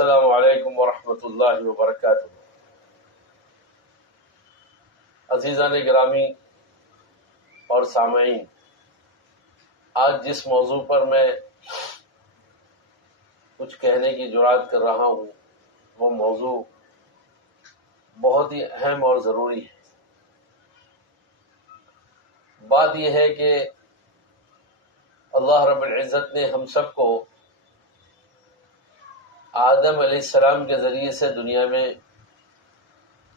السلام علیکم ورحمۃ اللہ وبرکاتہ۔ عزیزان گرامی اور سامعین، آج جس موضوع پر میں کچھ کہنے کی جرات کر رہا ہوں وہ موضوع بہت ہی اہم اور ضروری ہے۔ بات یہ ہے کہ اللہ رب العزت نے ہم سب کو آدم علیہ السلام کے ذریعے سے دنیا میں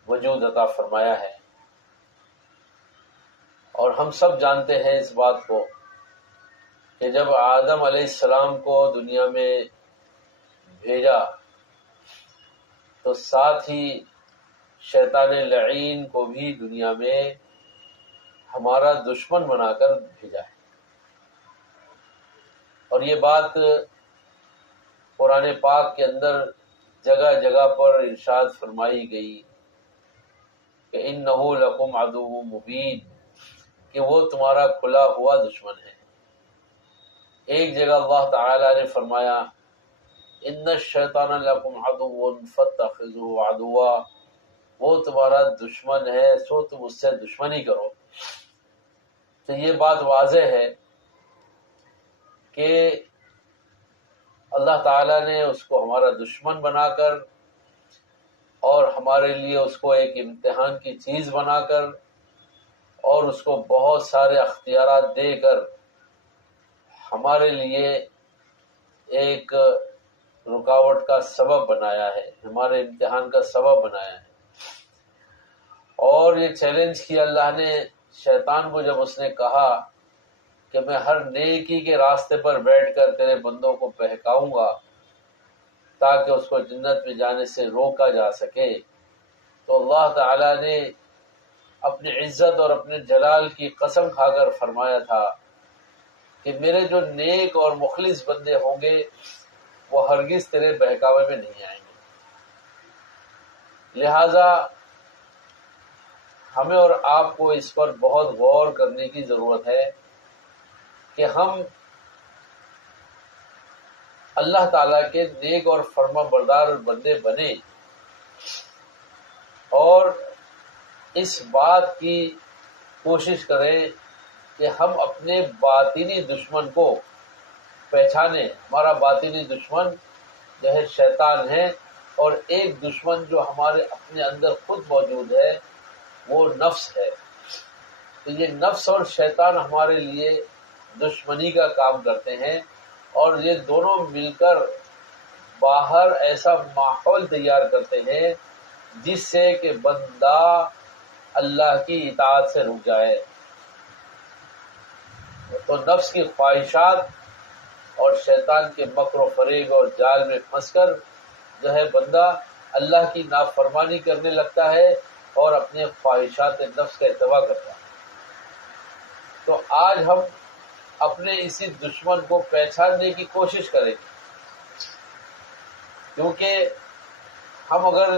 وجود عطا فرمایا ہے، اور ہم سب جانتے ہیں اس بات کو کہ جب آدم علیہ السلام کو دنیا میں بھیجا تو ساتھ ہی شیطان لعین کو بھی دنیا میں ہمارا دشمن بنا کر بھیجا ہے۔ اور یہ بات قرآن پاک کے اندر جگہ جگہ پر ارشاد فرمائی گئی کہ اِنَّهُ لَكُمْ عَدُوٌّ مُبِينٌ، کہ وہ تمہارا کھلا ہوا دشمن ہے۔ ایک جگہ اللہ تعالی نے فرمایا اِنَّ الشَّيْطَانَ لَكُمْ عَدُوٌّ فَاتَّخِذُوهُ عَدُوًّا، وہ تمہارا دشمن ہے سو تم اس سے دشمنی کرو۔ تو یہ بات واضح ہے کہ اللہ تعالیٰ نے اس کو ہمارا دشمن بنا کر اور ہمارے لیے اس کو ایک امتحان کی چیز بنا کر اور اس کو بہت سارے اختیارات دے کر ہمارے لیے ایک رکاوٹ کا سبب بنایا ہے، ہمارے امتحان کا سبب بنایا ہے۔ اور یہ چیلنج کیا اللہ نے شیطان کو، جب اس نے کہا کہ میں ہر نیکی کے راستے پر بیٹھ کر تیرے بندوں کو بہکاؤں گا تاکہ اس کو جنت میں جانے سے روکا جا سکے، تو اللہ تعالی نے اپنی عزت اور اپنے جلال کی قسم کھا کر فرمایا تھا کہ میرے جو نیک اور مخلص بندے ہوں گے وہ ہرگز تیرے بہکاوے میں نہیں آئیں گے۔ لہذا ہمیں اور آپ کو اس پر بہت غور کرنے کی ضرورت ہے کہ ہم اللہ تعالیٰ کے نیک اور فرما بردار بندے بنیں، اور اس بات کی کوشش کریں کہ ہم اپنے باطنی دشمن کو پہچانیں۔ ہمارا باطنی دشمن جو ہے شیطان ہے، اور ایک دشمن جو ہمارے اپنے اندر خود موجود ہے وہ نفس ہے۔ تو یہ نفس اور شیطان ہمارے لیے دشمنی کا کام کرتے ہیں، اور یہ دونوں مل کر باہر ایسا ماحول تیار کرتے ہیں جس سے کہ بندہ اللہ کی اطاعت سے رک جائے۔ تو نفس کی خواہشات اور شیطان کے مکر و فریب اور جال میں پھنس کر جو ہے بندہ اللہ کی نافرمانی کرنے لگتا ہے اور اپنے خواہشات نفس کا اتباع کرتا ہے۔ تو آج ہم اپنے اسی دشمن کو پہچاننے کی کوشش کریں گے، کیونکہ ہم اگر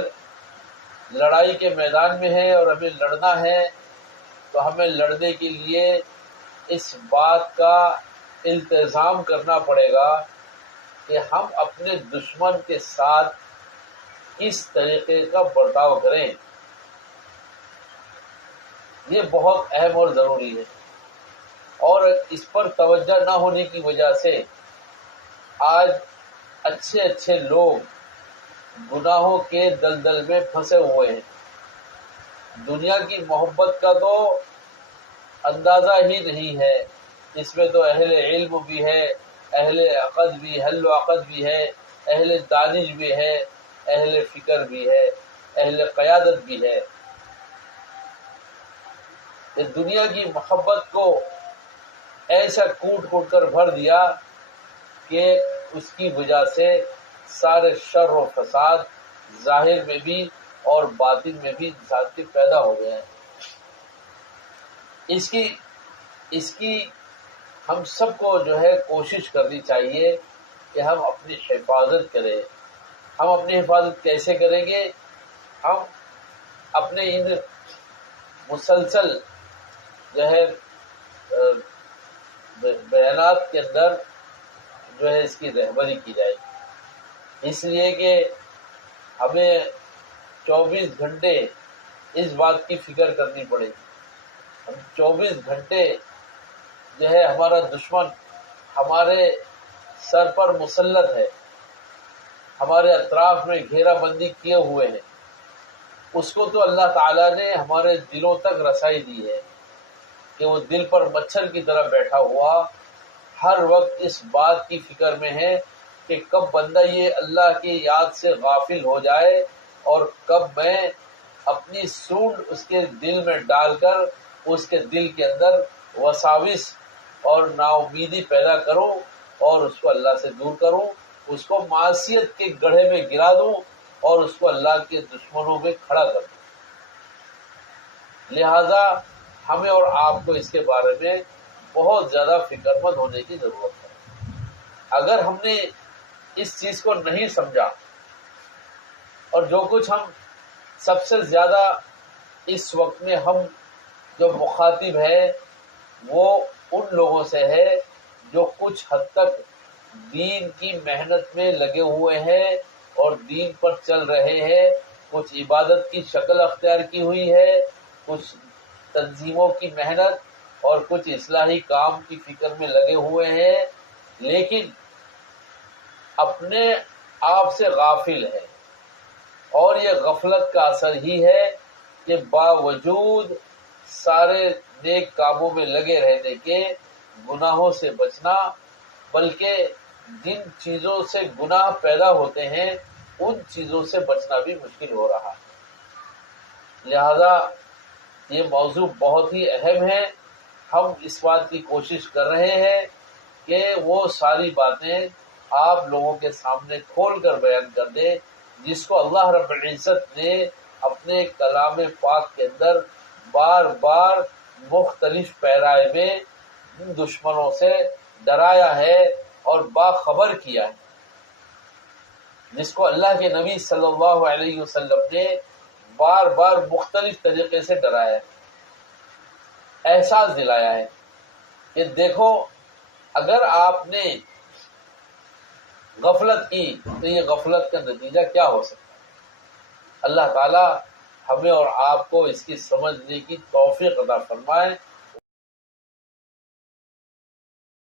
لڑائی کے میدان میں ہیں اور ہمیں لڑنا ہے تو ہمیں لڑنے کے لیے اس بات کا التزام کرنا پڑے گا کہ ہم اپنے دشمن کے ساتھ کس طریقے کا برتاؤ کریں۔ یہ بہت اہم اور ضروری ہے، اور اس پر توجہ نہ ہونے کی وجہ سے آج اچھے اچھے لوگ گناہوں کے دلدل میں پھنسے ہوئے ہیں۔ دنیا کی محبت کا تو اندازہ ہی نہیں ہے، اس میں تو اہل علم بھی ہے، اہل عقد بھی، حل و عقد بھی ہے، اہل دانش بھی ہے، اہل فکر بھی ہے، اہل قیادت بھی ہے۔ یہ دنیا کی محبت کو ایسا کوٹ کوٹ کر بھر دیا کہ اس کی وجہ سے سارے شر و فساد ظاہر میں بھی اور باطن میں بھی انسان کے پیدا ہو گئے ہیں۔ اس کی ہم سب کو جو ہے کوشش کرنی چاہیے کہ ہم اپنی حفاظت کریں۔ ہم اپنی حفاظت کیسے کریں گے؟ ہم اپنے ان مسلسل جو ہے بیانات کے اندر جو ہے اس کی رہبری کی جائے گی اس لیے کہ ہمیں 24 گھنٹے اس بات کی فکر کرنی پڑے گی. ہم 24 گھنٹے جو ہے ہمارا دشمن ہمارے سر پر مسلط ہے، ہمارے اطراف میں گھیرا بندی کیے ہوئے ہیں. اس کو تو اللہ تعالیٰ نے ہمارے دلوں تک رسائی دی ہے کہ وہ دل پر مچھر کی طرح بیٹھا ہوا ہر وقت اس بات کی فکر میں ہے کہ کب بندہ یہ اللہ کی یاد سے غافل ہو جائے اور کب میں اپنی سونڈ اس کے دل میں ڈال کر اس کے دل کے اندر وساوس اور نا امیدی پیدا کروں اور اس کو اللہ سے دور کروں، اس کو معصیت کے گڑھے میں گرا دوں اور اس کو اللہ کے دشمنوں میں کھڑا کر دوں. لہذا ہمیں اور آپ کو اس کے بارے میں بہت زیادہ فکر مند ہونے کی ضرورت ہے. اگر ہم نے اس چیز کو نہیں سمجھا اور جو کچھ ہم سب سے زیادہ اس وقت میں ہم جو مخاطب ہے وہ ان لوگوں سے ہے جو کچھ حد تک دین کی محنت میں لگے ہوئے ہیں اور دین پر چل رہے ہیں، کچھ عبادت کی شکل اختیار کی ہوئی ہے، کچھ تنظیموں کی محنت اور کچھ اصلاحی کام کی فکر میں لگے ہوئے ہیں، لیکن اپنے آپ سے غافل ہے. اور یہ غفلت کا اثر ہی ہے کہ باوجود سارے نیک کاموں میں لگے رہنے کے گناہوں سے بچنا، بلکہ جن چیزوں سے گناہ پیدا ہوتے ہیں ان چیزوں سے بچنا بھی مشکل ہو رہا ہے. لہذا یہ موضوع بہت ہی اہم ہے. ہم اس بات کی کوشش کر رہے ہیں کہ وہ ساری باتیں آپ لوگوں کے سامنے کھول کر بیان کر دیں جس کو اللہ رب العزت نے اپنے کلام پاک کے اندر بار بار مختلف پیرائے میں ان دشمنوں سے ڈرایا ہے اور باخبر کیا ہے، جس کو اللہ کے نبی صلی اللہ علیہ وسلم نے بار بار مختلف طریقے سے ڈرایا ہے، احساس دلایا ہے کہ دیکھو اگر آپ نے غفلت کی تو یہ غفلت کا نتیجہ کیا ہو سکتا ہے. اللہ تعالی ہمیں اور آپ کو اس کی سمجھنے کی توفیق عطا فرمائے.